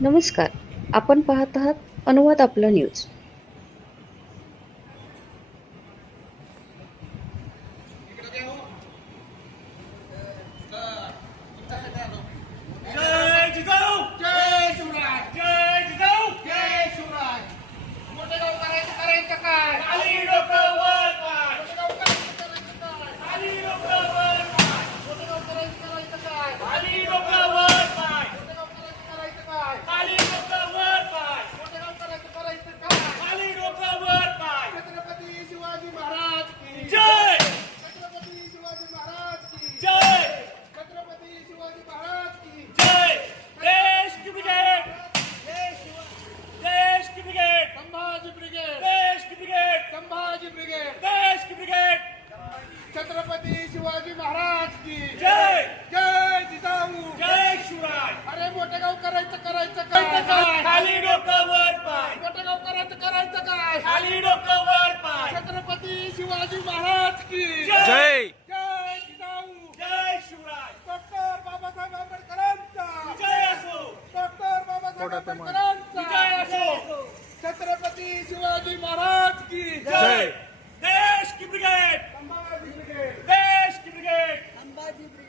नमस्कार. आपण पाहत आहात अनुवाद आपला न्यूज. जय जिजाऊ जय शिवराय जय जिजाऊ जय शिवराय मोठेगाव करायचं काय खाली डोकं वर पाय मोठेगाव करायचं काय खाली डोकं वर पाय मोठेगाव करायचं काय खाली डोकं वर पाय मोठेगाव करायचं काय खाली डोकं वर पाय मोठेगाव करायचं काय खाली डोकं वर पाय छत्रपती शिवाजी महाराज की जय छत्रपती शिवाजी महाराज की जय छत्रपती शिवाजी महाराज की जय देश की ब्रिगेड देश की ब्रिगेड संभाजी ब्रिगेड देश की ब्रिगेड संभाजी ब्रिगेड देश की ब्रिगेड छत्रपती शिवाजी महाराज की जय जय जिजाऊ जय शिवराय अरे मोठेगाव करायचं काय खाली डोकं वर पाय मोठेगाव करायचं काय खाली डोकं वर पाय छत्रपती शिवाजी महाराज की जय जय जिजाऊ जय शिवराय डॉक्टर बाबासाहेब आंबेडकरांचा जय असो डॉक्टर बाबासाहेब आंबेडकरांचा जय असो छत्रपती शिवाजी महाराज की जय देश की ब्रिगेड संभाजी ब्रिगेड देश की ब्रिगेड संभाजी ब्रिगेड